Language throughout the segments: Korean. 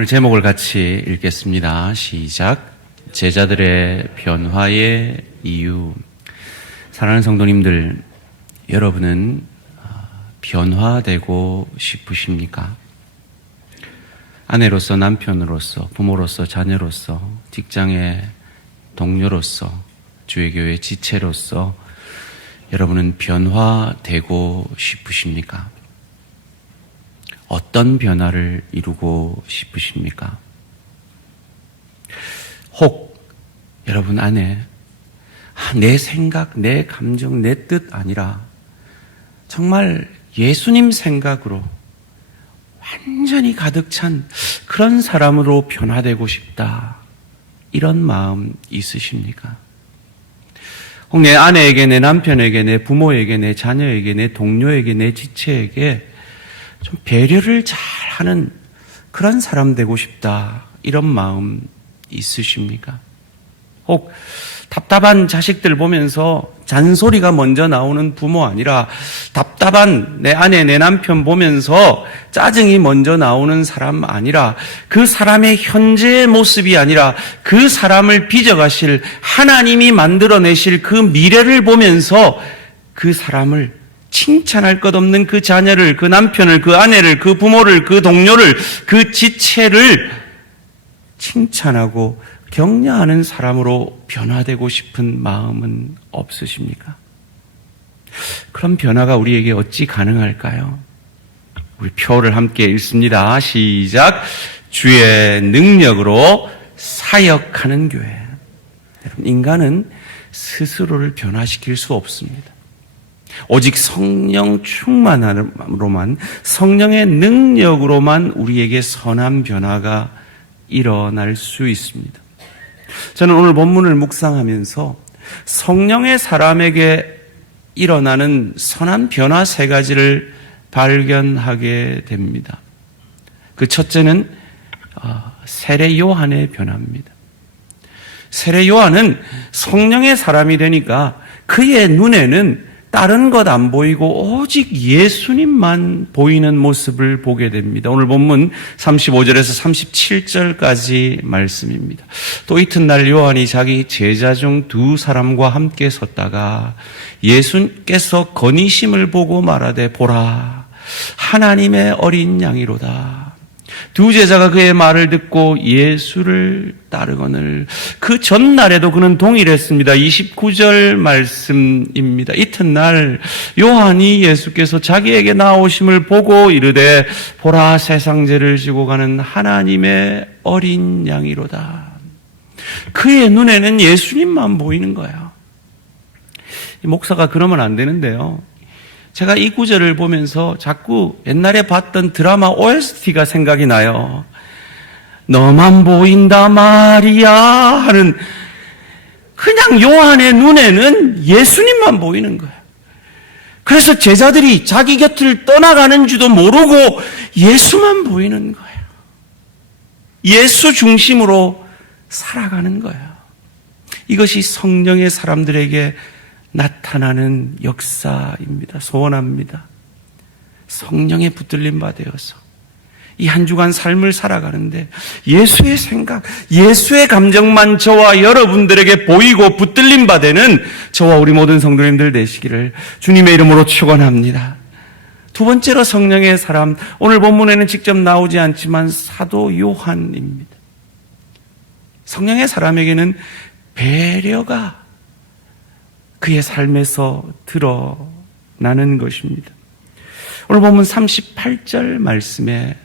오늘 제목을 같이 읽겠습니다. 시작. 제자들의 변화의 이유. 사랑하는 성도님들, 여러분은 변화되고 싶으십니까? 아내로서, 남편으로서, 부모로서, 자녀로서, 직장의 동료로서, 주의 교회 지체로서 여러분은 변화되고 싶으십니까? 어떤 변화를 이루고 싶으십니까? 혹 여러분 안에 내 생각, 내 감정, 내 뜻 아니라 정말 예수님 생각으로 완전히 가득 찬 그런 사람으로 변화되고 싶다, 이런 마음 있으십니까? 혹 내 아내에게, 내 남편에게, 내 부모에게, 내 자녀에게, 내 동료에게, 내 지체에게 좀 배려를 잘하는 그런 사람 되고 싶다, 이런 마음 있으십니까? 혹 답답한 자식들 보면서 잔소리가 먼저 나오는 부모 아니라 답답한 내 아내, 내 남편 보면서 짜증이 먼저 나오는 사람 아니라 그 사람의 현재의 모습이 아니라 그 사람을 빚어가실 하나님이 만들어내실 그 미래를 보면서 그 사람을 칭찬할 것 없는 그 자녀를, 그 남편을, 그 아내를, 그 부모를, 그 동료를, 그 지체를 칭찬하고 격려하는 사람으로 변화되고 싶은 마음은 없으십니까? 그런 변화가 우리에게 어찌 가능할까요? 우리 표를 함께 읽습니다. 시작. 주의 능력으로 사역하는 교회. 여러분, 인간은 스스로를 변화시킬 수 없습니다. 오직 성령 충만함으로만, 성령의 능력으로만 우리에게 선한 변화가 일어날 수 있습니다. 저는 오늘 본문을 묵상하면서 성령의 사람에게 일어나는 선한 변화 세 가지를 발견하게 됩니다. 그 첫째는 세례 요한의 변화입니다. 세례 요한은 성령의 사람이 되니까 그의 눈에는 다른 것 안 보이고 오직 예수님만 보이는 모습을 보게 됩니다. 오늘 본문 35절에서 37절까지 말씀입니다. 또 이튿날 요한이 자기 제자 중 두 사람과 함께 섰다가 예수께서 건의심을 보고 말하되 보라, 하나님의 어린 양이로다. 두 제자가 그의 말을 듣고 예수를 따르거늘. 그 전날에도 그는 동일했습니다. 29절 말씀입니다. 이튿날 요한이 예수께서 자기에게 나오심을 보고 이르되 보라, 세상 죄를 지고 가는 하나님의 어린 양이로다. 그의 눈에는 예수님만 보이는 거예요. 목사가 그러면 안 되는데요, 제가 이 구절을 보면서 자꾸 옛날에 봤던 드라마 OST가 생각이 나요. 너만 보인다 말이야 하는, 그냥 요한의 눈에는 예수님만 보이는 거예요. 그래서 제자들이 자기 곁을 떠나가는 줄도 모르고 예수만 보이는 거예요. 예수 중심으로 살아가는 거예요. 이것이 성령의 사람들에게 나타나는 역사입니다. 소원합니다. 성령에 붙들림 받아서 이 한 주간 삶을 살아가는데 예수의 생각, 예수의 감정만 저와 여러분들에게 보이고 붙들림 받는 저와 우리 모든 성도님들 되시기를 주님의 이름으로 축원합니다. 두 번째로 성령의 사람, 오늘 본문에는 직접 나오지 않지만 사도 요한입니다. 성령의 사람에게는 배려가 그의 삶에서 드러나는 것입니다. 오늘 보면 38절 말씀에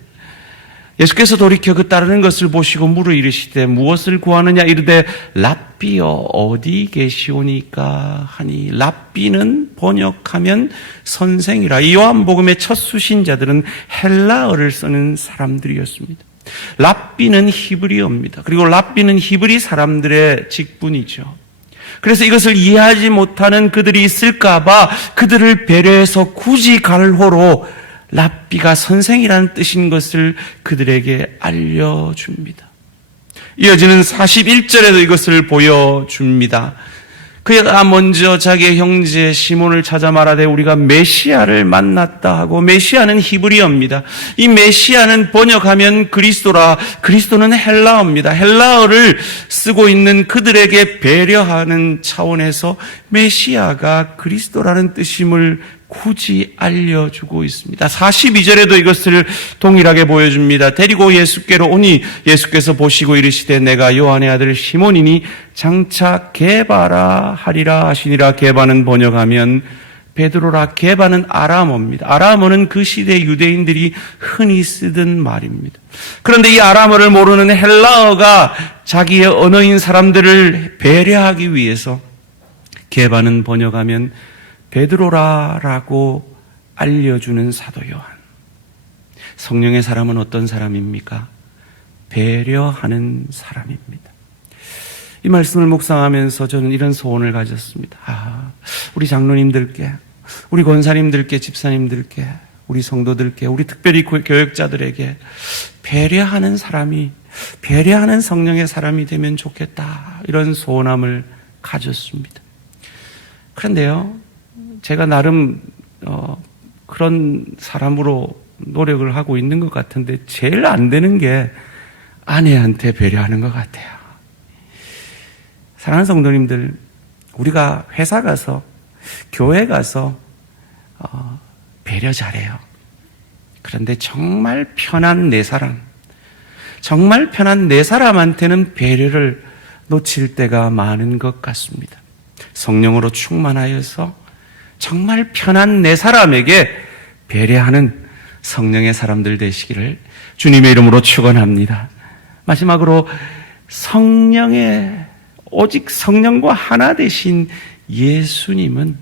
예수께서 돌이켜 그 따르는 것을 보시고 물어 이르시되 무엇을 구하느냐 이르되 랍비여 어디 계시오니까 하니, 랍비는 번역하면 선생이라. 이 요한복음의 첫 수신자들은 헬라어를 쓰는 사람들이었습니다. 랍비는 히브리어입니다. 그리고 랍비는 히브리 사람들의 직분이죠. 그래서 이것을 이해하지 못하는 그들이 있을까봐 그들을 배려해서 굳이 갈호로 랍비가 선생이라는 뜻인 것을 그들에게 알려줍니다. 이어지는 41절에도 이것을 보여줍니다. 그가 먼저 자기의 형제 시몬을 찾아 말하되 우리가 메시아를 만났다 하고, 메시아는 히브리어입니다. 이 메시아는 번역하면 그리스도라, 그리스도는 헬라어입니다. 헬라어를 쓰고 있는 그들에게 배려하는 차원에서 메시아가 그리스도라는 뜻임을 굳이 알려주고 있습니다. 42절에도 이것을 동일하게 보여줍니다. 데리고 예수께로 오니 예수께서 보시고 이르시되 내가 요한의 아들 시몬이니 장차 게바라 하리라 하시니라. 게바는 번역하면 베드로라. 게바는 아람어입니다. 아람어는 그 시대 유대인들이 흔히 쓰던 말입니다. 그런데 이 아람어를 모르는 헬라어가 자기의 언어인 사람들을 배려하기 위해서 게바는 번역하면 베드로라라고 알려주는 사도 요한. 성령의 사람은 어떤 사람입니까? 배려하는 사람입니다. 이 말씀을 묵상하면서 저는 이런 소원을 가졌습니다. 우리 장로님들께, 우리 권사님들께, 집사님들께, 우리 성도들께, 우리 특별히 교역자들에게 배려하는 사람이, 배려하는 성령의 사람이 되면 좋겠다, 이런 소원함을 가졌습니다. 그런데요, 제가 나름 그런 사람으로 노력을 하고 있는 것 같은데 제일 안 되는 게 아내한테 배려하는 것 같아요. 사랑하는 성도님들, 우리가 회사 가서, 교회 가서 배려 잘해요. 그런데 정말 편한 내 사람, 정말 편한 내 사람한테는 배려를 놓칠 때가 많은 것 같습니다. 성령으로 충만하여서 정말 편한 내 사람에게 배려하는 성령의 사람들 되시기를 주님의 이름으로 축원합니다. 마지막으로 오직 성령과 하나 되신 예수님은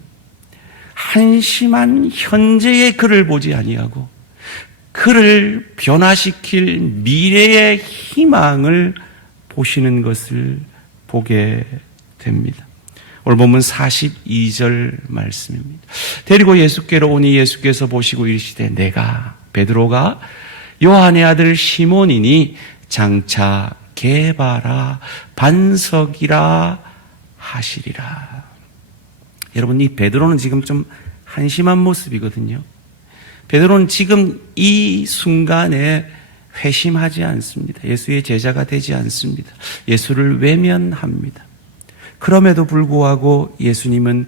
한심한 현재의 그를 보지 아니하고 그를 변화시킬 미래의 희망을 보시는 것을 보게 됩니다. 오늘 본문 42절 말씀입니다. 데리고 예수께로 오니 예수께서 보시고 이르시되 내가 베드로가 요한의 아들 시몬이니 장차 게바라 반석이라 하시리라. 여러분, 이 베드로는 지금 좀 한심한 모습이거든요. 베드로는 지금 이 순간에 회심하지 않습니다. 예수의 제자가 되지 않습니다. 예수를 외면합니다. 그럼에도 불구하고 예수님은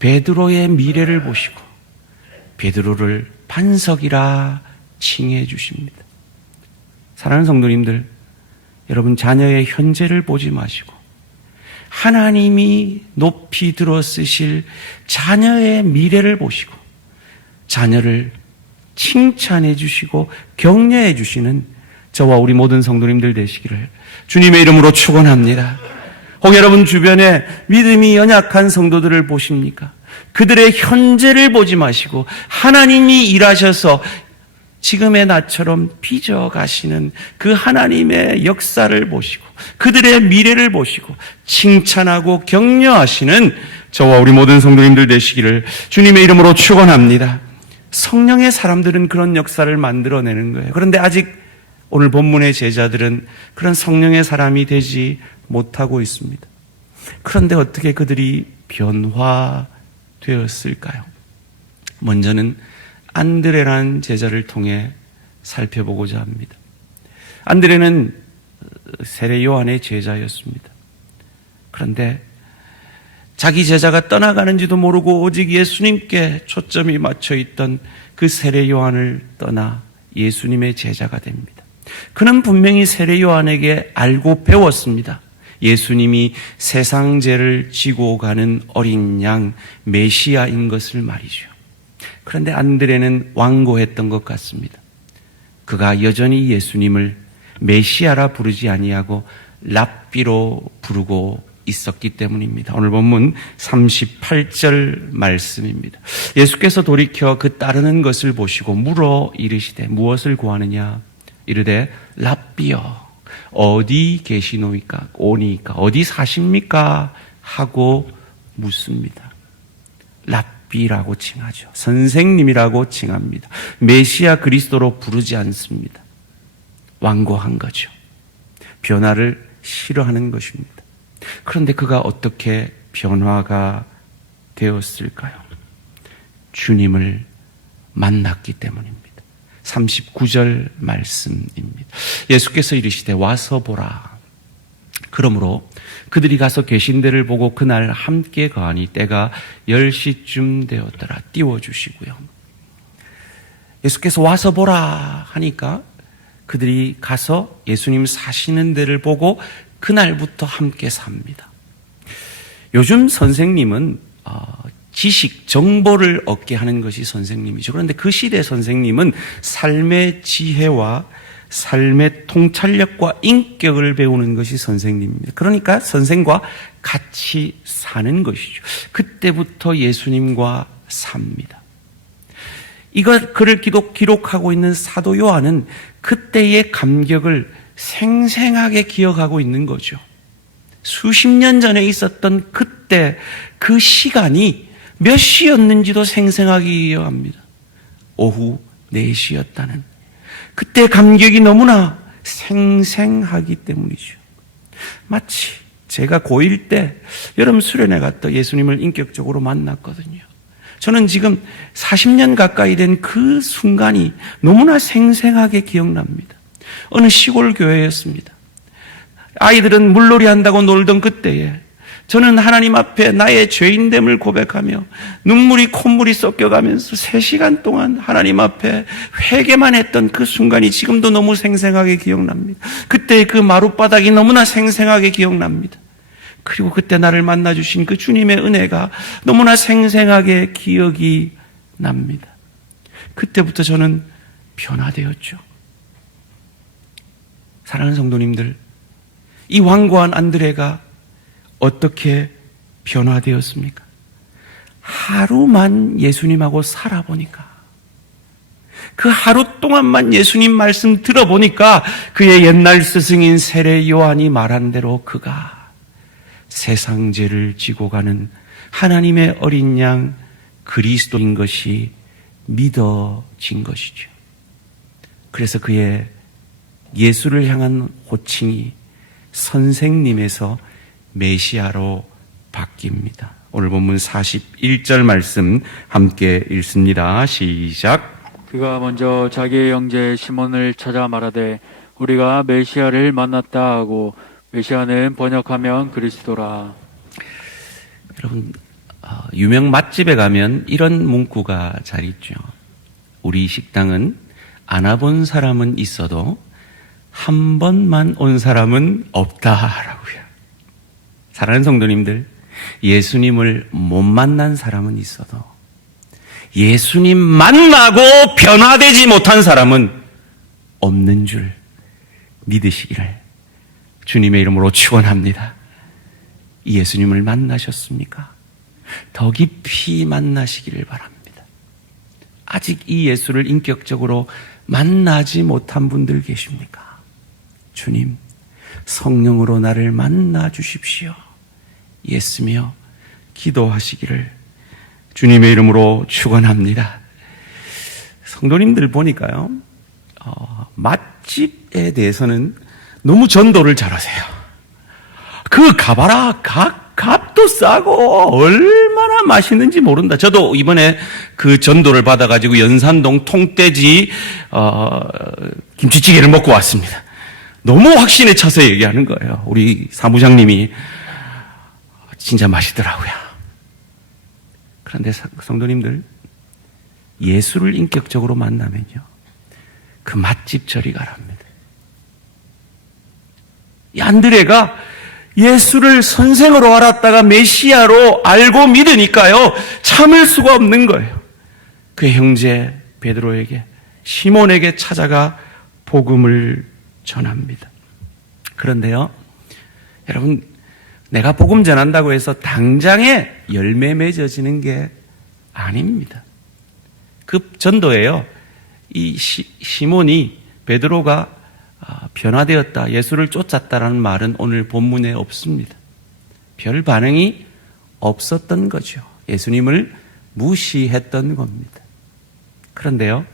베드로의 미래를 보시고 베드로를 반석이라 칭해 주십니다. 사랑하는 성도님들, 여러분 자녀의 현재를 보지 마시고 하나님이 높이 들어 쓰실 자녀의 미래를 보시고 자녀를 칭찬해 주시고 격려해 주시는 저와 우리 모든 성도님들 되시기를 주님의 이름으로 축원합니다. 혹 여러분 주변에 믿음이 연약한 성도들을 보십니까? 그들의 현재를 보지 마시고 하나님이 일하셔서 지금의 나처럼 빚어가시는 그 하나님의 역사를 보시고 그들의 미래를 보시고 칭찬하고 격려하시는 저와 우리 모든 성도님들 되시기를 주님의 이름으로 축원합니다. 성령의 사람들은 그런 역사를 만들어내는 거예요. 그런데 아직 오늘 본문의 제자들은 그런 성령의 사람이 되지 못하고 있습니다. 그런데 어떻게 그들이 변화되었을까요? 먼저는 안드레라는 제자를 통해 살펴보고자 합니다. 안드레는 세례 요한의 제자였습니다. 그런데 자기 제자가 떠나가는지도 모르고 오직 예수님께 초점이 맞춰 있던 그 세례 요한을 떠나 예수님의 제자가 됩니다. 그는 분명히 세례 요한에게 알고 배웠습니다. 예수님이 세상 죄를 지고 가는 어린 양 메시아인 것을 말이죠. 그런데 안드레는 완고했던 것 같습니다. 그가 여전히 예수님을 메시아라 부르지 아니하고 랍비로 부르고 있었기 때문입니다. 오늘 본문 38절 말씀입니다. 예수께서 돌이켜 그 따르는 것을 보시고 물어 이르시되 무엇을 구하느냐? 이르되 랍비여 어디 계시노이까? 오니까 어디 사십니까? 하고 묻습니다. 랍비라고 칭하죠. 선생님이라고 칭합니다. 메시아 그리스도로 부르지 않습니다. 완고한 거죠. 변화를 싫어하는 것입니다. 그런데 그가 어떻게 변화가 되었을까요? 주님을 만났기 때문입니다. 39절 말씀입니다. 예수께서 이르시되 와서 보라. 그러므로 그들이 가서 계신 데를 보고 그날 함께 거하니 때가 10시쯤 되었더라. 띄워주시고요. 예수께서 와서 보라 하니까 그들이 가서 예수님 사시는 데를 보고 그날부터 함께 삽니다. 요즘 선생님은 지식, 정보를 얻게 하는 것이 선생님이죠. 그런데 그 시대 선생님은 삶의 지혜와 삶의 통찰력과 인격을 배우는 것이 선생님입니다. 그러니까 선생과 같이 사는 것이죠. 그때부터 예수님과 삽니다. 그를 기록하고 있는 사도 요한은 그때의 감격을 생생하게 기억하고 있는 거죠. 수십 년 전에 있었던 그때 그 시간이 몇 시였는지도 생생하게 기억합니다. 오후 4시였다는 그때 감격이 너무나 생생하기 때문이죠. 마치 제가 고1 때 여름 수련회 갔다 예수님을 인격적으로 만났거든요. 저는 지금 40년 가까이 된 그 순간이 너무나 생생하게 기억납니다. 어느 시골 교회였습니다. 아이들은 물놀이 한다고 놀던 그때에 저는 하나님 앞에 나의 죄인됨을 고백하며 눈물이 콧물이 섞여가면서 3시간 동안 하나님 앞에 회개만 했던 그 순간이 지금도 너무 생생하게 기억납니다. 그때의 그 마룻바닥이 너무나 생생하게 기억납니다. 그리고 그때 나를 만나주신 그 주님의 은혜가 너무나 생생하게 기억이 납니다. 그때부터 저는 변화되었죠. 사랑하는 성도님들, 이 완고한 안드레가 어떻게 변화되었습니까? 하루만 예수님하고 살아보니까, 그 하루 동안만 예수님 말씀 들어보니까 그의 옛날 스승인 세례 요한이 말한 대로 그가 세상 죄를 지고 가는 하나님의 어린 양 그리스도인 것이 믿어진 것이죠. 그래서 그의 예수를 향한 호칭이 선생님에서 메시아로 바뀝니다. 오늘 본문 41절 말씀 함께 읽습니다. 시작. 그가 먼저 자기의 형제 시몬을 찾아 말하되 우리가 메시아를 만났다 하고, 메시아는 번역하면 그리스도라. 여러분, 유명 맛집에 가면 이런 문구가 잘 있죠. 우리 식당은 안 와본 사람은 있어도 한 번만 온 사람은 없다라고요. 사랑하는 성도님들, 예수님을 못 만난 사람은 있어도 예수님 만나고 변화되지 못한 사람은 없는 줄 믿으시기를 주님의 이름으로 축원합니다. 예수님을 만나셨습니까? 더 깊이 만나시기를 바랍니다. 아직 이 예수를 인격적으로 만나지 못한 분들 계십니까? 주님, 성령으로 나를 만나 주십시오. 예수며 기도하시기를 주님의 이름으로 축원합니다. 성도님들 보니까요, 맛집에 대해서는 너무 전도를 잘하세요. 그 가봐라, 값도 싸고 얼마나 맛있는지 모른다. 저도 이번에 그 전도를 받아가지고 연산동 통돼지 김치찌개를 먹고 왔습니다. 너무 확신에 차서 얘기하는 거예요. 우리 사무장님이 진짜 맛있더라고요. 그런데 성도님들, 예수를 인격적으로 만나면요, 그 맛집 저리 가랍니다. 이 안드레가 예수를 선생으로 알았다가 메시아로 알고 믿으니까요, 참을 수가 없는 거예요. 그의 형제 베드로에게, 시몬에게 찾아가 복음을 전합니다. 그런데요, 여러분, 내가 복음 전한다고 해서 당장에 열매 맺어지는 게 아닙니다. 그 전도예요. 이 시몬이, 베드로가 변화되었다, 예수를 쫓았다라는 말은 오늘 본문에 없습니다. 별 반응이 없었던 거죠. 예수님을 무시했던 겁니다. 그런데요,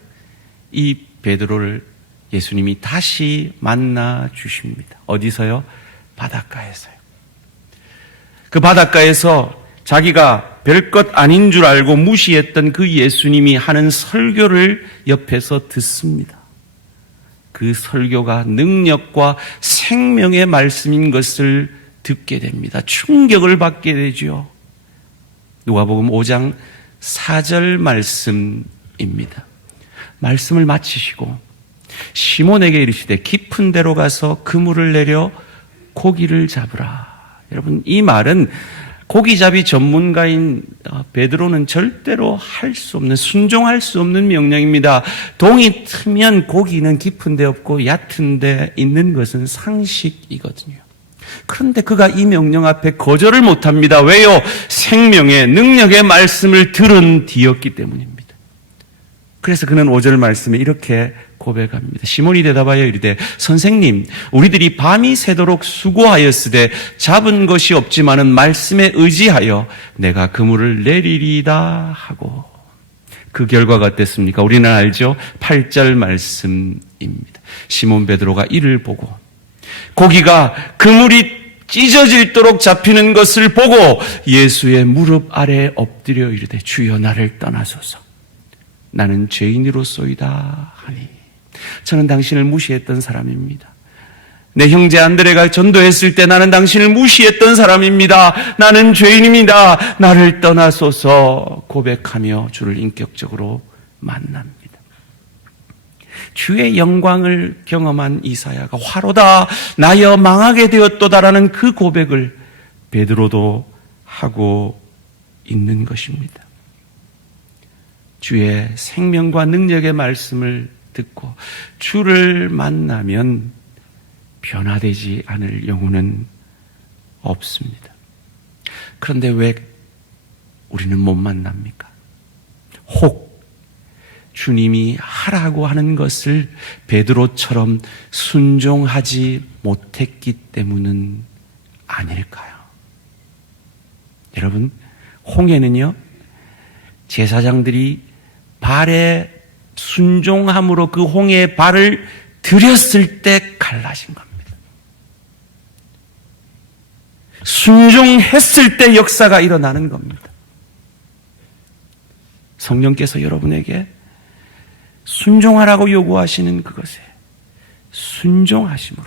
이 베드로를 예수님이 다시 만나 주십니다. 어디서요? 바닷가에서요. 그 바닷가에서 자기가 별것 아닌 줄 알고 무시했던 그 예수님이 하는 설교를 옆에서 듣습니다. 그 설교가 능력과 생명의 말씀인 것을 듣게 됩니다. 충격을 받게 되죠. 누가복음 5장 4절 말씀입니다. 말씀을 마치시고 시몬에게 이르시되 깊은 데로 가서 그물을 내려 고기를 잡으라. 여러분, 이 말은 고기잡이 전문가인 베드로는 절대로 할 수 없는, 순종할 수 없는 명령입니다. 동이 트면 고기는 깊은 데 없고 얕은 데 있는 것은 상식이거든요. 그런데 그가 이 명령 앞에 거절을 못합니다. 왜요? 생명의 능력의 말씀을 들은 뒤였기 때문입니다. 그래서 그는 5절 말씀에 이렇게 고백합니다. 시몬이 대답하여 이르되 선생님, 우리들이 밤이 새도록 수고하였으되 잡은 것이 없지만은 말씀에 의지하여 내가 그물을 내리리다 하고, 그 결과가 어땠습니까? 우리는 알죠? 8절 말씀입니다. 시몬 베드로가 이를 보고 고기가 그물이 찢어질도록 잡히는 것을 보고 예수의 무릎 아래에 엎드려 이르되 주여 나를 떠나소서, 나는 죄인으로소이다 하니. 저는 당신을 무시했던 사람입니다. 내 형제 안드레가 전도했을 때 나는 당신을 무시했던 사람입니다. 나는 죄인입니다. 나를 떠나소서 고백하며 주를 인격적으로 만납니다. 주의 영광을 경험한 이사야가 화로다 나여 망하게 되었도다라는 그 고백을 베드로도 하고 있는 것입니다. 주의 생명과 능력의 말씀을 듣고 주를 만나면 변화되지 않을 영혼은 없습니다. 그런데 왜 우리는 못 만납니까? 혹 주님이 하라고 하는 것을 베드로처럼 순종하지 못했기 때문은 아닐까요? 여러분, 홍해는요, 제사장들이 발에 순종함으로 그 홍해에 발을 들였을 때 갈라진 겁니다. 순종했을 때 역사가 일어나는 겁니다. 성령께서 여러분에게 순종하라고 요구하시는 그것에 순종하심으로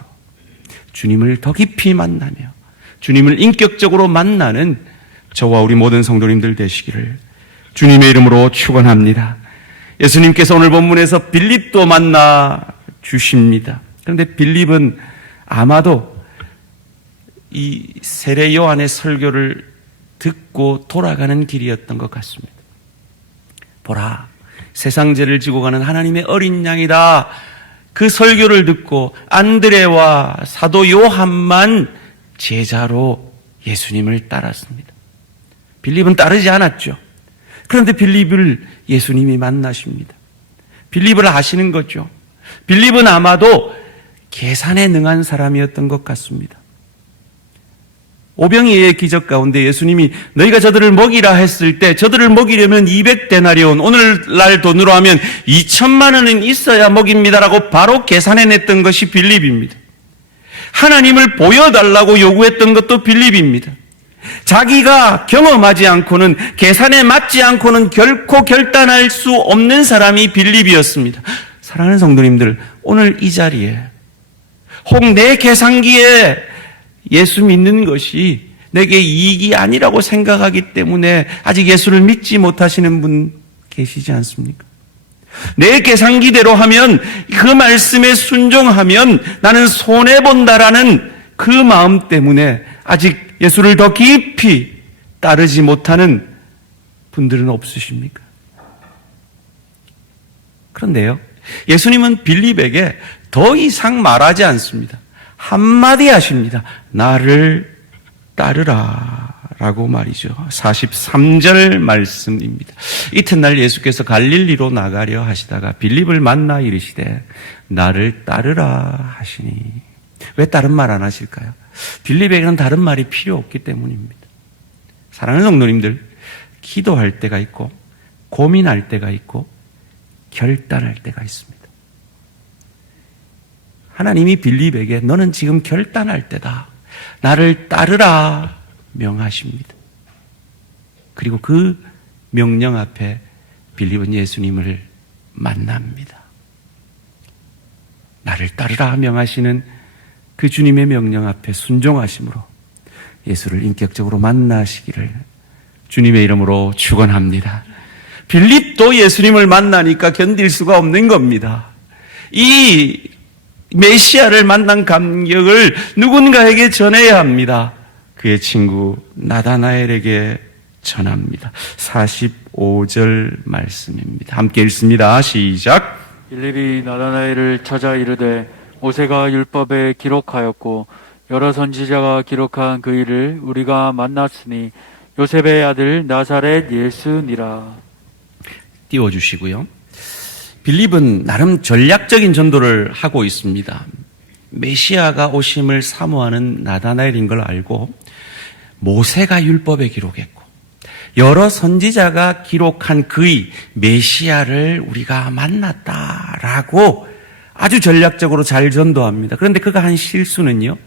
주님을 더 깊이 만나며 주님을 인격적으로 만나는 저와 우리 모든 성도님들 되시기를 주님의 이름으로 축원합니다. 예수님께서 오늘 본문에서 빌립도 만나 주십니다. 그런데 빌립은 아마도 이 세례 요한의 설교를 듣고 돌아가는 길이었던 것 같습니다. 보라, 세상 죄를 지고 가는 하나님의 어린 양이다. 그 설교를 듣고 안드레와 사도 요한만 제자로 예수님을 따랐습니다. 빌립은 따르지 않았죠. 그런데 빌립을 예수님이 만나십니다. 빌립을 아시는 거죠. 빌립은 아마도 계산에 능한 사람이었던 것 같습니다. 오병이의 기적 가운데 예수님이 너희가 저들을 먹이라 했을 때 저들을 먹이려면 200데나리온, 오늘날 돈으로 하면 2천만 원은 있어야 먹입니다라고 바로 계산해냈던 것이 빌립입니다. 하나님을 보여달라고 요구했던 것도 빌립입니다. 자기가 경험하지 않고는, 계산에 맞지 않고는 결코 결단할 수 없는 사람이 빌립이었습니다. 사랑하는 성도님들, 오늘 이 자리에 혹 내 계산기에 예수 믿는 것이 내게 이익이 아니라고 생각하기 때문에 아직 예수를 믿지 못하시는 분 계시지 않습니까? 내 계산기대로 하면, 그 말씀에 순종하면 나는 손해본다라는 그 마음 때문에 아직 예수를 더 깊이 따르지 못하는 분들은 없으십니까? 그런데요, 예수님은 빌립에게 더 이상 말하지 않습니다. 한마디 하십니다. 나를 따르라 라고 말이죠. 43절 말씀입니다. 이튿날 예수께서 갈릴리로 나가려 하시다가 빌립을 만나 이르시되 나를 따르라 하시니. 왜 다른 말 안 하실까요? 빌립에게는 다른 말이 필요 없기 때문입니다. 사랑하는 성도님들, 기도할 때가 있고 고민할 때가 있고 결단할 때가 있습니다. 하나님이 빌립에게 너는 지금 결단할 때다, 나를 따르라 명하십니다. 그리고 그 명령 앞에 빌립은 예수님을 만납니다. 나를 따르라 명하시는 그 주님의 명령 앞에 순종하심으로 예수를 인격적으로 만나시기를 주님의 이름으로 축원합니다. 빌립도 예수님을 만나니까 견딜 수가 없는 겁니다. 이 메시아를 만난 감격을 누군가에게 전해야 합니다. 그의 친구 나다나엘에게 전합니다. 45절 말씀입니다. 함께 읽습니다. 시작. 빌립이 나다나엘을 찾아 이르되 모세가 율법에 기록하였고 여러 선지자가 기록한 그 일을 우리가 만났으니 요셉의 아들 나사렛 예수니라. 띄워주시고요. 빌립은 나름 전략적인 전도를 하고 있습니다. 메시아가 오심을 사모하는 나다나엘인 걸 알고 모세가 율법에 기록했고 여러 선지자가 기록한 그의 메시아를 우리가 만났다라고 아주 전략적으로 잘 전도합니다. 그런데 그가 한 실수는요,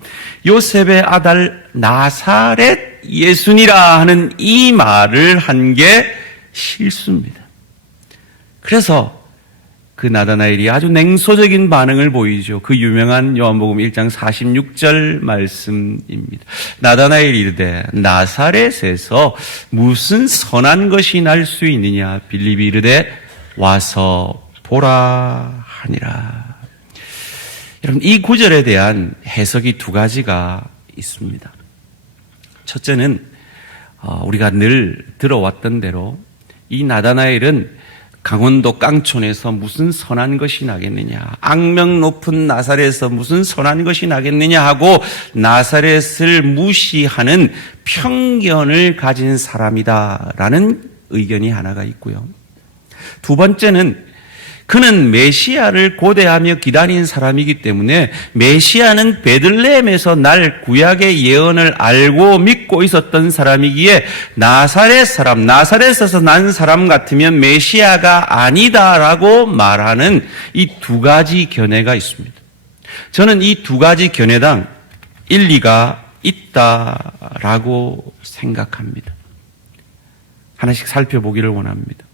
요셉의 아들 나사렛 예수니라 하는 이 말을 한 게 실수입니다. 그래서 그 나다나엘이 아주 냉소적인 반응을 보이죠. 그 유명한 요한복음 1장 46절 말씀입니다. 나다나엘이 이르되 나사렛에서 무슨 선한 것이 날 수 있느냐? 빌립이 이르되 와서 보라 하니라. 여러분, 이 구절에 대한 해석이 두 가지가 있습니다. 첫째는 우리가 늘 들어왔던 대로 이 나다나엘은 강원도 깡촌에서 무슨 선한 것이 나겠느냐, 악명 높은 나사렛에서 무슨 선한 것이 나겠느냐 하고 나사렛을 무시하는 편견을 가진 사람이다라는 의견이 하나가 있고요. 두 번째는 그는 메시아를 고대하며 기다린 사람이기 때문에 메시아는 베들레헴에서 날 구약의 예언을 알고 믿고 있었던 사람이기에 나사렛 사람, 나사렛에서 난 사람 같으면 메시아가 아니다라고 말하는 이 두 가지 견해가 있습니다. 저는 이 두 가지 견해당 일리가 있다라고 생각합니다. 하나씩 살펴보기를 원합니다.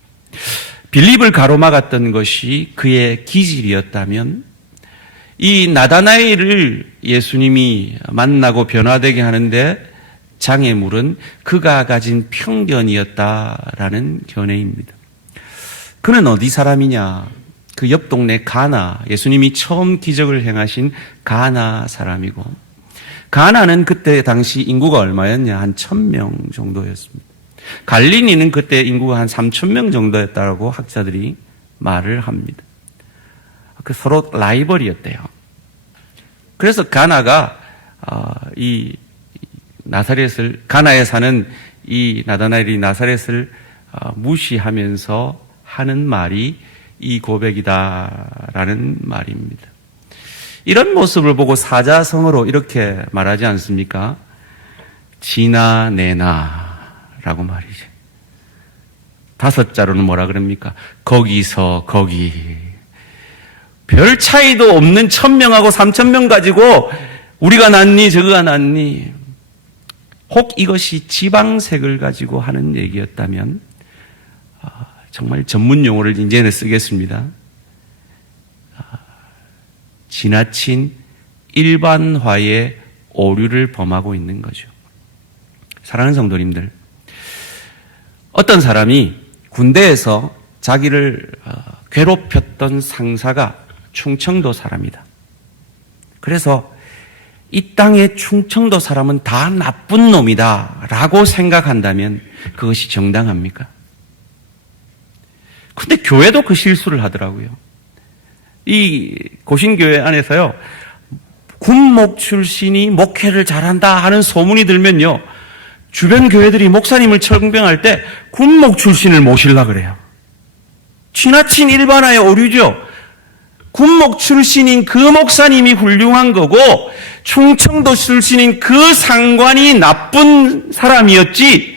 빌립을 가로막았던 것이 그의 기질이었다면 이 나다나엘을 예수님이 만나고 변화되게 하는데 장애물은 그가 가진 편견이었다라는 견해입니다. 그는 어디 사람이냐? 그 옆 동네 가나, 예수님이 처음 기적을 행하신 가나 사람이고, 가나는 그때 당시 인구가 얼마였냐? 한 1,000명 정도였습니다. 갈릴리는 그때 인구가 한 3,000명 정도였다고 학자들이 말을 합니다. 그 서로 라이벌이었대요. 그래서 가나가 이 나사렛을, 가나에 사는 이 나다나엘이 나사렛을 무시하면서 하는 말이 이 고백이다라는 말입니다. 이런 모습을 보고 사자성어로 이렇게 말하지 않습니까? 지나내나 라고 말이죠. 다섯 자로는 뭐라 그럽니까? 거기서 거기. 별 차이도 없는 1,000명하고 3,000명 가지고 우리가 낫니 저거가 낫니. 혹 이것이 지방색을 가지고 하는 얘기였다면 정말 전문 용어를 이제는 쓰겠습니다. 지나친 일반화의 오류를 범하고 있는 거죠. 사랑하는 성도님들, 어떤 사람이 군대에서 자기를 괴롭혔던 상사가 충청도 사람이다. 그래서 이 땅의 충청도 사람은 다 나쁜 놈이다 라고 생각한다면 그것이 정당합니까? 근데 교회도 그 실수를 하더라고요. 이 고신교회 안에서요, 군목 출신이 목회를 잘한다 하는 소문이 들면요, 주변 교회들이 목사님을 청병할 때 군목 출신을 모시려고 그래요. 지나친 일반화의 오류죠. 군목 출신인 그 목사님이 훌륭한 거고 충청도 출신인 그 상관이 나쁜 사람이었지,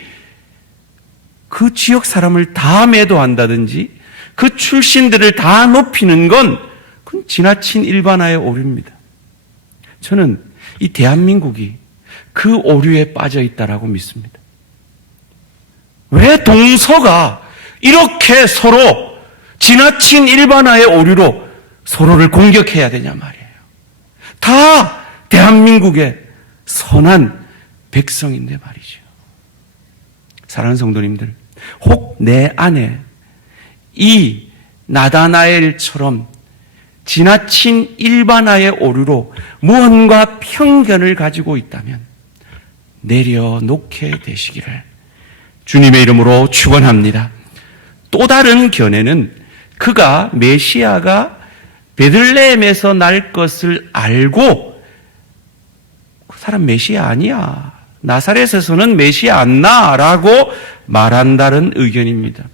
그 지역 사람을 다 매도한다든지 그 출신들을 다 높이는 건 그건 지나친 일반화의 오류입니다. 저는 이 대한민국이 그 오류에 빠져 있다라고 믿습니다. 왜 동서가 이렇게 서로 지나친 일반화의 오류로 서로를 공격해야 되냐 말이에요. 다 대한민국의 선한 백성인데 말이죠. 사랑하는 성도님들, 혹 내 안에 이 나다나엘처럼 지나친 일반화의 오류로 무언가 편견을 가지고 있다면 내려놓게 되시기를 주님의 이름으로 축원합니다. 또 다른 견해는 그가 메시아가 베들레헴에서 날 것을 알고 그 사람 메시아 아니야, 나사렛에서는 메시아 안 나라고 말한다는 의견입니다.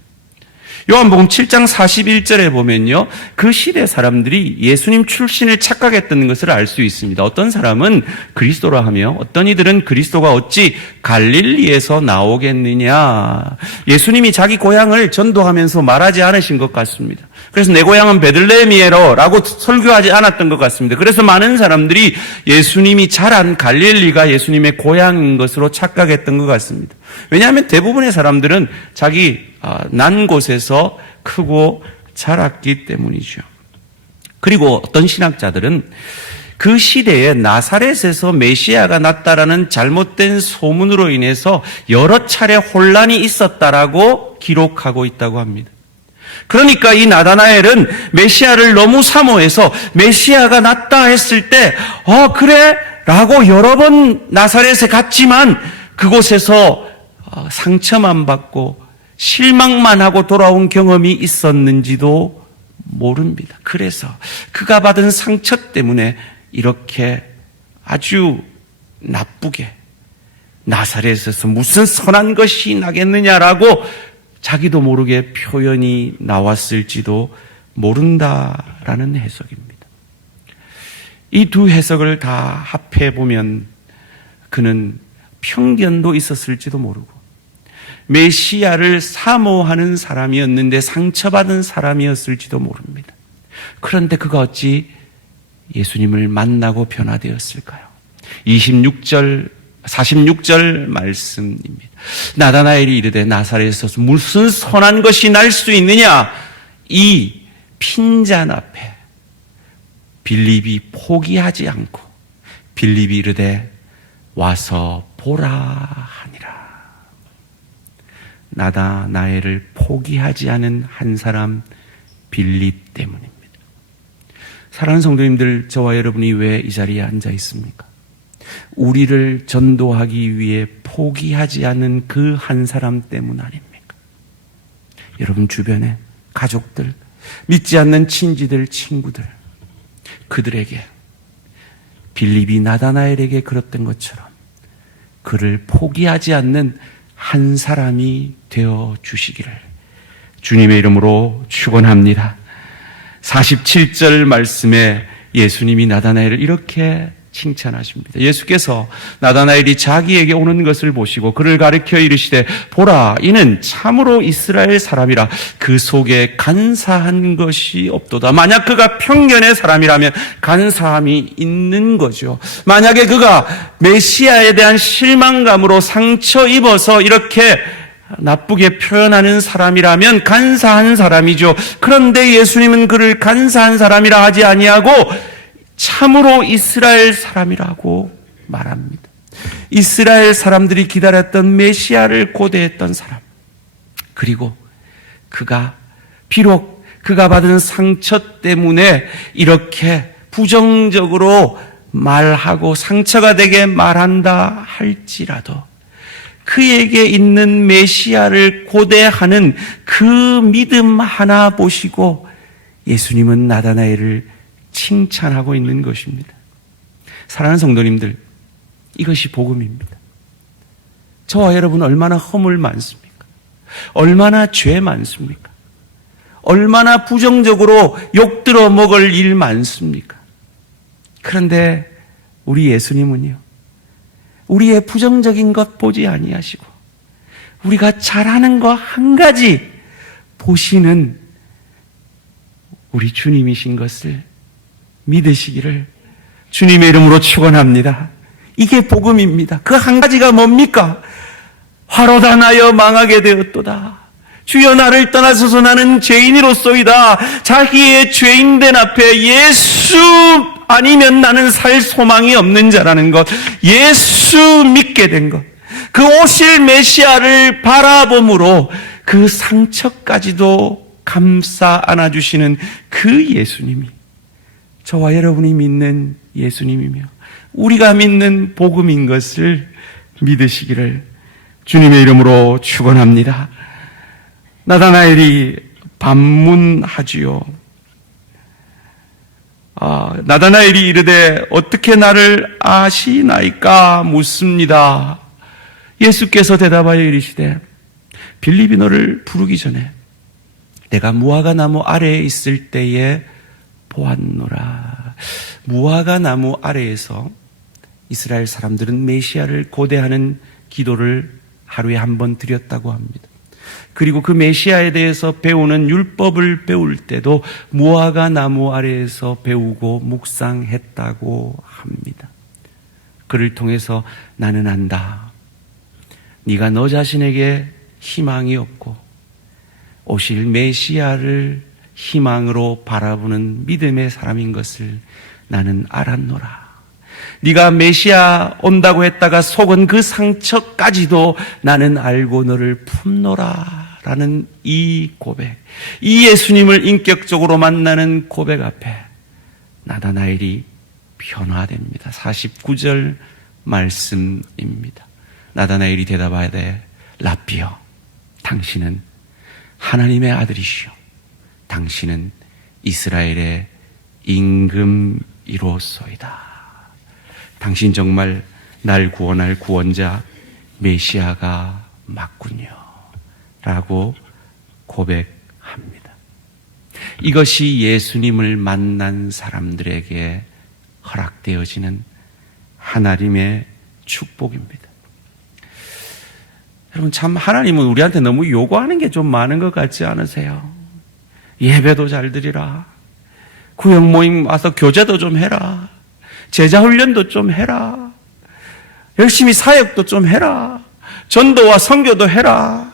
요한복음 7장 41절에 보면요, 그 시대 사람들이 예수님 출신을 착각했던 것을 알 수 있습니다. 어떤 사람은 그리스도라 하며 어떤 이들은 그리스도가 어찌 갈릴리에서 나오겠느냐, 예수님이 자기 고향을 전도하면서 말하지 않으신 것 같습니다. 그래서 내 고향은 베들레헴이에로라고 설교하지 않았던 것 같습니다. 그래서 많은 사람들이 예수님이 자란 갈릴리가 예수님의 고향인 것으로 착각했던 것 같습니다. 왜냐하면 대부분의 사람들은 자기 난 곳에서 크고 자랐기 때문이죠. 그리고 어떤 신학자들은 그 시대에 나사렛에서 메시아가 났다라는 잘못된 소문으로 인해서 여러 차례 혼란이 있었다라고 기록하고 있다고 합니다. 그러니까 이 나다나엘은 메시아를 너무 사모해서 메시아가 났다 했을 때 그래? 라고 여러 번 나사렛에 갔지만 그곳에서 상처만 받고 실망만 하고 돌아온 경험이 있었는지도 모릅니다. 그래서 그가 받은 상처 때문에 이렇게 아주 나쁘게 나사렛에서 무슨 선한 것이 나겠느냐라고 자기도 모르게 표현이 나왔을지도 모른다라는 해석입니다. 이 두 해석을 다 합해보면 그는 편견도 있었을지도 모르고 메시아를 사모하는 사람이었는데 상처받은 사람이었을지도 모릅니다. 그런데 그가 어찌 예수님을 만나고 변화되었을까요? 46절 말씀입니다. 나다나엘이 이르되 나사렛에서 무슨 선한 것이 날 수 있느냐? 이 핀잔 앞에 빌립이 포기하지 않고 빌립이 이르되 와서 보라 하니라. 나다나엘을 포기하지 않은 한 사람 빌립 때문입니다. 사랑하는 성도님들, 저와 여러분이 왜 이 자리에 앉아 있습니까? 우리를 전도하기 위해 포기하지 않는 그 한 사람 때문 아닙니까? 여러분 주변에 가족들, 믿지 않는 친지들, 친구들, 그들에게 빌립이 나다나엘에게 그랬던 것처럼 그를 포기하지 않는 한 사람이 되어 주시기를 주님의 이름으로 축원합니다. 47절 말씀에 예수님이 나다나엘을 이렇게 칭찬하십니다. 예수께서 나다나엘이 자기에게 오는 것을 보시고 그를 가리켜 이르시되 보라, 이는 참으로 이스라엘 사람이라 그 속에 간사한 것이 없도다. 만약 그가 편견의 사람이라면 간사함이 있는 거죠. 만약에 그가 메시아에 대한 실망감으로 상처 입어서 이렇게 나쁘게 표현하는 사람이라면 간사한 사람이죠. 그런데 예수님은 그를 간사한 사람이라 하지 아니하고 참으로 이스라엘 사람이라고 말합니다. 이스라엘 사람들이 기다렸던 메시아를 고대했던 사람. 그리고 그가 비록 그가 받은 상처 때문에 이렇게 부정적으로 말하고 상처가 되게 말한다 할지라도 그에게 있는 메시아를 고대하는 그 믿음 하나 보시고 예수님은 나다나엘을 칭찬하고 있는 것입니다. 사랑하는 성도님들, 이것이 복음입니다. 저와 여러분 얼마나 허물 많습니까? 얼마나 죄 많습니까? 얼마나 부정적으로 욕들어 먹을 일 많습니까? 그런데 우리 예수님은요, 우리의 부정적인 것 보지 아니하시고 우리가 잘하는 거 한 가지 보시는 우리 주님이신 것을 믿으시기를 주님의 이름으로 축원합니다. 이게 복음입니다. 그 한 가지가 뭡니까? 화로다 나여 망하게 되었도다. 주여 나를 떠나소서 나는 죄인이로소이다. 자기의 죄인된 앞에 예수 아니면 나는 살 소망이 없는 자라는 것, 예수 믿게 된 것, 그 오실 메시아를 바라봄으로 그 상처까지도 감싸 안아주시는 그 예수님이 저와 여러분이 믿는 예수님이며 우리가 믿는 복음인 것을 믿으시기를 주님의 이름으로 축원합니다. 나다나엘이 반문하지요. 나다나엘이 이르되 어떻게 나를 아시나이까 묻습니다. 예수께서 대답하여 이르시되 빌립이 너를 부르기 전에 내가 무화과 나무 아래에 있을 때에 보았노라. 무화과 나무 아래에서 이스라엘 사람들은 메시아를 고대하는 기도를 하루에 한 번 드렸다고 합니다. 그리고 그 메시아에 대해서 배우는 율법을 배울 때도 무화과 나무 아래에서 배우고 묵상했다고 합니다. 그를 통해서 나는 안다. 네가 너 자신에게 희망이 없고 오실 메시아를 희망으로 바라보는 믿음의 사람인 것을 나는 알았노라. 네가 메시아 온다고 했다가 속은 그 상처까지도 나는 알고 너를 품노라 라는 이 고백, 이 예수님을 인격적으로 만나는 고백 앞에 나다나엘이 변화됩니다. 49절 말씀입니다. 나다나엘이 대답하되 라삐여 당신은 하나님의 아들이시오. 당신은 이스라엘의 임금이로소이다. 당신 정말 날 구원할 구원자 메시아가 맞군요. 라고 고백합니다. 이것이 예수님을 만난 사람들에게 허락되어지는 하나님의 축복입니다. 여러분, 참 하나님은 우리한테 너무 요구하는 게 좀 많은 것 같지 않으세요? 예배도 잘 드리라. 구역 모임 와서 교제도 좀 해라. 제자 훈련도 좀 해라. 열심히 사역도 좀 해라. 전도와 선교도 해라.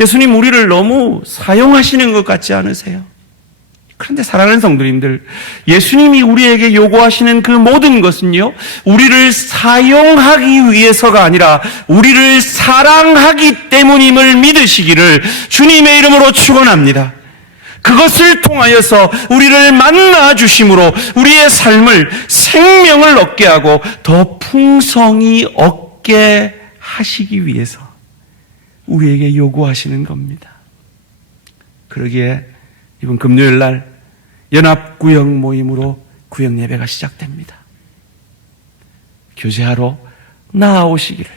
예수님 우리를 너무 사용하시는 것 같지 않으세요? 그런데 사랑하는 성도님들, 예수님이 우리에게 요구하시는 그 모든 것은요, 우리를 사용하기 위해서가 아니라 우리를 사랑하기 때문임을 믿으시기를 주님의 이름으로 축원합니다. 그것을 통하여서 우리를 만나 주심으로 우리의 삶을 생명을 얻게 하고 더 풍성히 얻게 하시기 위해서 우리에게 요구하시는 겁니다. 그러기에 이번 금요일 날 연합구역 모임으로 구역 예배가 시작됩니다. 교제하러 나아오시기를,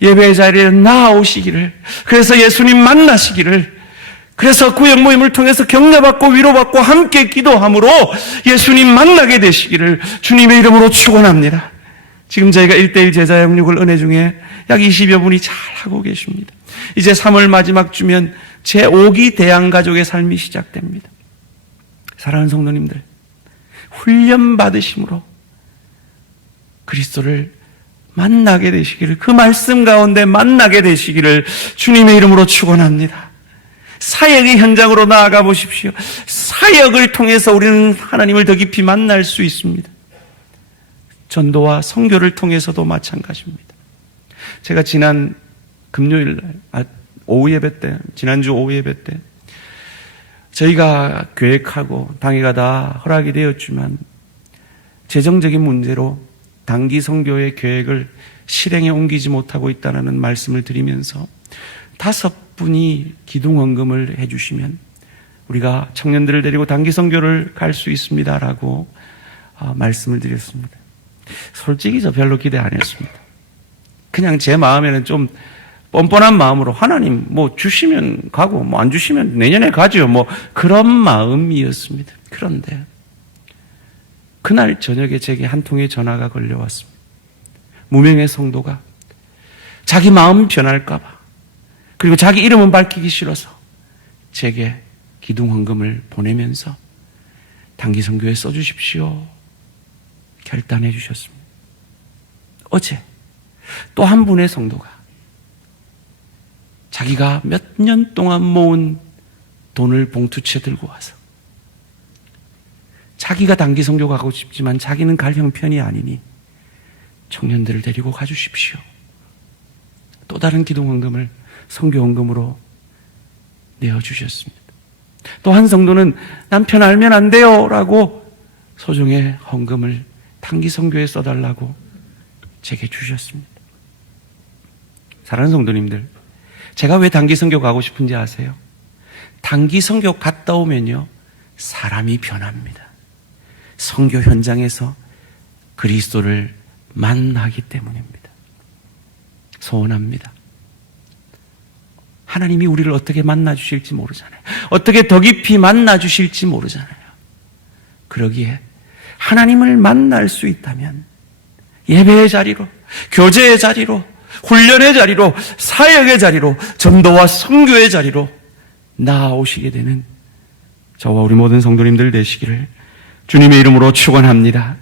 예배의 자리에 나아오시기를, 그래서 예수님 만나시기를, 그래서 구역 모임을 통해서 격려받고 위로받고 함께 기도함으로 예수님 만나게 되시기를 주님의 이름으로 축원합니다. 지금 저희가 1:1 제자 양육을 은혜 중에 약 20여 분이 잘 하고 계십니다. 이제 3월 마지막 주면 제5기 대양가족의 삶이 시작됩니다. 사랑하는 성도님들, 훈련 받으심으로 그리스도를 만나게 되시기를, 그 말씀 가운데 만나게 되시기를 주님의 이름으로 축원합니다. 사역의 현장으로 나아가 보십시오. 사역을 통해서 우리는 하나님을 더 깊이 만날 수 있습니다. 전도와 선교를 통해서도 마찬가지입니다. 제가 지난 금요일 날, 오후 예배 때, 지난주 오후 예배 때 저희가 계획하고 당회가 다 허락이 되었지만 재정적인 문제로 단기 선교의 계획을 실행에 옮기지 못하고 있다는 말씀을 드리면서 5분이 기둥헌금을 해주시면 우리가 청년들을 데리고 단기 선교를 갈 수 있습니다라고 말씀을 드렸습니다. 솔직히 저 별로 기대 안 했습니다. 그냥 제 마음에는 좀 뻔뻔한 마음으로 하나님 뭐 주시면 가고 뭐 안 주시면 내년에 가죠 뭐 그런 마음이었습니다. 그런데 그날 저녁에 제게 한 통의 전화가 걸려왔습니다. 무명의 성도가 자기 마음 변할까 봐, 그리고 자기 이름은 밝히기 싫어서 제게 기둥헌금을 보내면서 단기 선교에 써주십시오 결단해 주셨습니다. 어제 또 한 분의 성도가 자기가 몇 년 동안 모은 돈을 봉투채 들고 와서 자기가 단기 선교 가고 싶지만 자기는 갈 형편이 아니니 청년들을 데리고 가주십시오. 또 다른 기도헌금을 선교헌금으로 내어주셨습니다. 또 한 성도는 남편 알면 안 돼요 라고 소정의 헌금을 단기 선교에 써달라고 제게 주셨습니다. 사랑하는 성도님들, 제가 왜 단기 선교 가고 싶은지 아세요? 단기 선교 갔다 오면요, 사람이 변합니다. 선교 현장에서 그리스도를 만나기 때문입니다. 소원합니다. 하나님이 우리를 어떻게 만나 주실지 모르잖아요. 어떻게 더 깊이 만나 주실지 모르잖아요. 그러기에 하나님을 만날 수 있다면 예배의 자리로, 교제의 자리로, 훈련의 자리로, 사역의 자리로, 전도와 선교의 자리로 나아오시게 되는 저와 우리 모든 성도님들 되시기를 주님의 이름으로 축원합니다.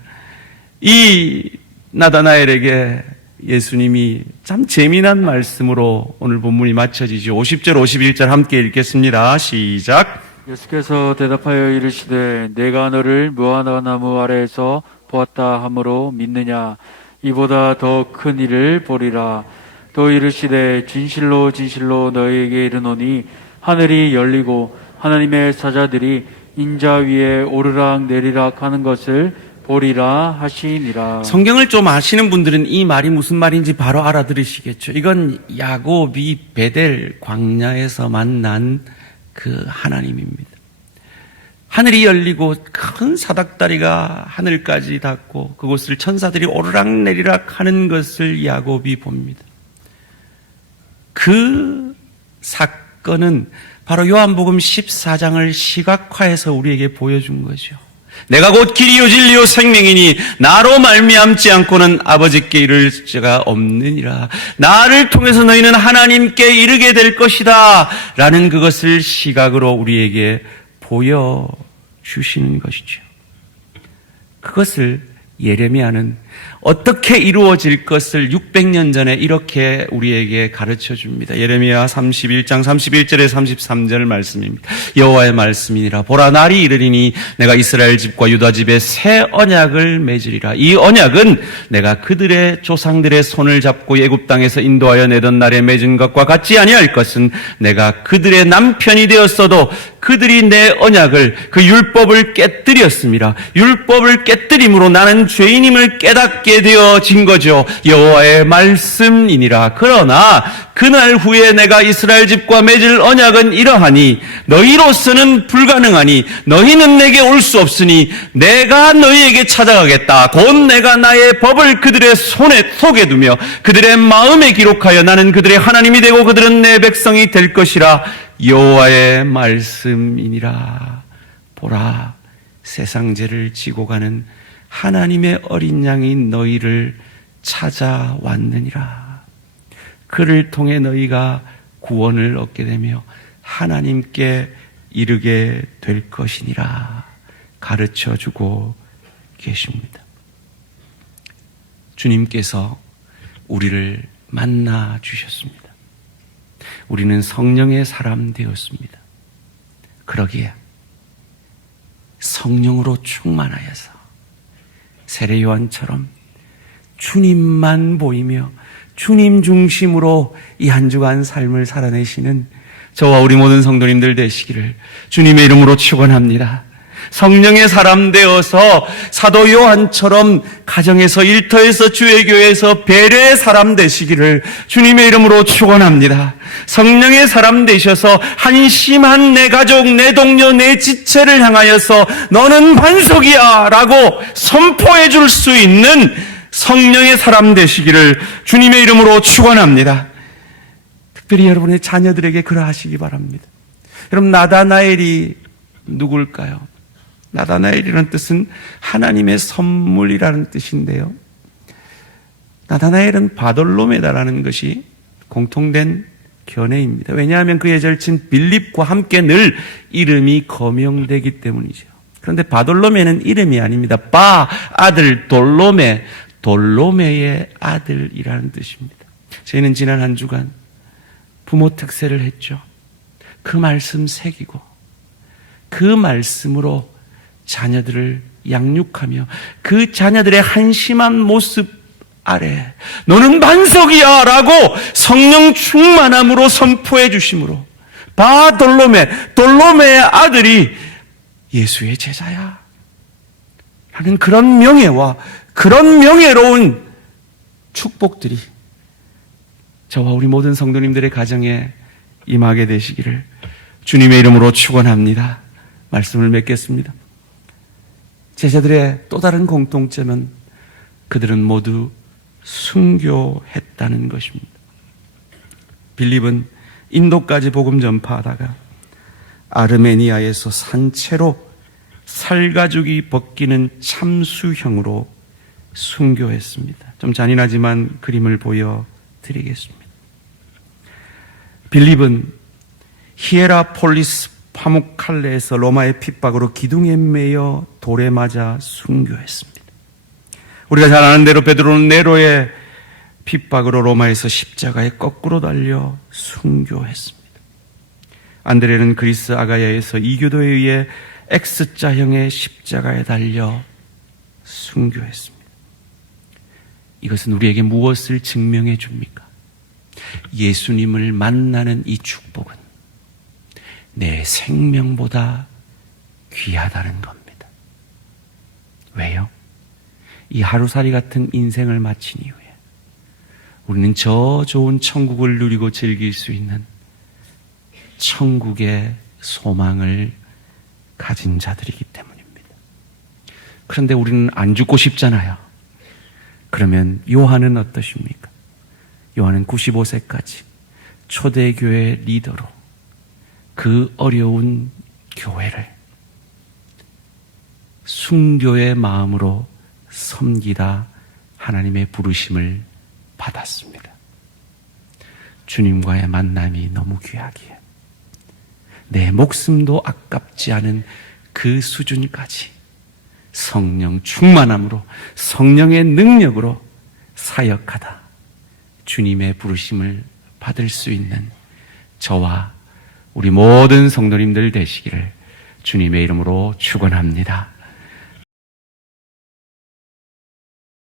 이 나다나엘에게 예수님이 참 재미난 말씀으로 오늘 본문이 마쳐지죠. 50절 51절 함께 읽겠습니다. 시작. 예수께서 대답하여 이르시되 내가 너를 무화과나무 아래에서 보았다 하므로 믿느냐? 이보다 더 큰 일을 보리라. 또 이르시되 진실로 진실로 너희에게 이르노니 하늘이 열리고 하나님의 사자들이 인자 위에 오르락 내리락 하는 것을 보리라 하시니라. 성경을 좀 아시는 분들은 이 말이 무슨 말인지 바로 알아들으시겠죠. 이건 야곱이 베델 광야에서 만난 그 하나님입니다. 하늘이 열리고 큰 사닥다리가 하늘까지 닿고 그곳을 천사들이 오르락내리락 하는 것을 야곱이 봅니다. 그 사건은 바로 요한복음 14장을 시각화해서 우리에게 보여준 거죠. 내가 곧 길이요 진리요 생명이니 나로 말미암지 않고는 아버지께 이를 자가 없느니라. 나를 통해서 너희는 하나님께 이르게 될 것이다 라는 그것을 시각으로 우리에게 보여주시는 것이죠. 그것을 예레미야는 어떻게 이루어질 것을 600년 전에 이렇게 우리에게 가르쳐 줍니다. 예레미야 31장 31절에 33절 말씀입니다. 여호와의 말씀이니라. 보라, 날이 이르리니 내가 이스라엘 집과 유다 집에 새 언약을 맺으리라. 이 언약은 내가 그들의 조상들의 손을 잡고 애굽 땅에서 인도하여 내던 날에 맺은 것과 같지 아니할 것은 내가 그들의 남편이 되었어도 그들이 내 언약을, 그 율법을 깨뜨렸습니다. 율법을 깨뜨림으로 나는 죄인임을 깨닫게 되어진 거죠. 여호와의 말씀이니라. 그러나 그날 후에 내가 이스라엘 집과 맺을 언약은 이러하니 너희로서는 불가능하니 너희는 내게 올 수 없으니 내가 너희에게 찾아가겠다. 곧 내가 나의 법을 그들의 속에 두며 그들의 마음에 기록하여 나는 그들의 하나님이 되고 그들은 내 백성이 될 것이라. 여호와의 말씀이니라. 보라, 세상 죄를 지고 가는 하나님의 어린 양이 너희를 찾아왔느니라. 그를 통해 너희가 구원을 얻게 되며 하나님께 이르게 될 것이니라 가르쳐주고 계십니다. 주님께서 우리를 만나 주셨습니다. 우리는 성령의 사람 되었습니다. 그러기에 성령으로 충만하여서 세례 요한처럼 주님만 보이며 주님 중심으로 이 한 주간 삶을 살아내시는 저와 우리 모든 성도님들 되시기를 주님의 이름으로 축원합니다. 성령의 사람 되어서 사도 요한처럼 가정에서, 일터에서, 주의 교회에서 배려의 사람 되시기를 주님의 이름으로 축원합니다. 성령의 사람 되셔서 한심한 내 가족, 내 동료, 내 지체를 향하여서 너는 반석이야 라고 선포해 줄 수 있는 성령의 사람 되시기를 주님의 이름으로 축원합니다. 특별히 여러분의 자녀들에게 그러하시기 바랍니다. 여러분, 나다나엘이 누굴까요? 나다나엘이라는 뜻은 하나님의 선물이라는 뜻인데요. 나다나엘은 바돌로메다라는 것이 공통된 견해입니다. 왜냐하면 그의 절친 빌립과 함께 늘 이름이 거명되기 때문이죠. 그런데 바돌로메는 이름이 아닙니다. 아들 돌로메, 돌로메의 아들이라는 뜻입니다. 저희는 지난 한 주간 부모 특세를 했죠. 그 말씀 새기고 그 말씀으로 자녀들을 양육하며 그 자녀들의 한심한 모습 아래 너는 반석이야 라고 성령 충만함으로 선포해 주심으로 돌로메의 아들이 예수의 제자야 하는 그런 명예와 그런 명예로운 축복들이 저와 우리 모든 성도님들의 가정에 임하게 되시기를 주님의 이름으로 축원합니다. 말씀을 맺겠습니다. 제자들의 또 다른 공통점은 그들은 모두 순교했다는 것입니다. 빌립은 인도까지 복음 전파하다가 아르메니아에서 산채로 살가죽이 벗기는 참수형으로 순교했습니다. 좀 잔인하지만 그림을 보여드리겠습니다. 빌립은 히에라폴리스 파묵칼레에서 로마의 핍박으로 기둥에 매여 돌에 맞아 순교했습니다. 우리가 잘 아는 대로 베드로는 네로의 핍박으로 로마에서 십자가에 거꾸로 달려 순교했습니다. 안드레는 그리스 아가야에서 이교도에 의해 X자형의 십자가에 달려 순교했습니다. 이것은 우리에게 무엇을 증명해 줍니까? 예수님을 만나는 이 축복은 내 생명보다 귀하다는 겁니다. 왜요? 이 하루살이 같은 인생을 마친 이후에 우리는 저 좋은 천국을 누리고 즐길 수 있는 천국의 소망을 가진 자들이기 때문입니다. 그런데 우리는 안 죽고 싶잖아요. 그러면 요한은 어떠십니까? 요한은 95세까지 초대교회 리더로 그 어려운 교회를 순교의 마음으로 섬기다 하나님의 부르심을 받았습니다. 주님과의 만남이 너무 귀하기에 내 목숨도 아깝지 않은 그 수준까지 성령 충만함으로 성령의 능력으로 사역하다 주님의 부르심을 받을 수 있는 저와 우리 모든 성도님들 되시기를 주님의 이름으로 축원합니다.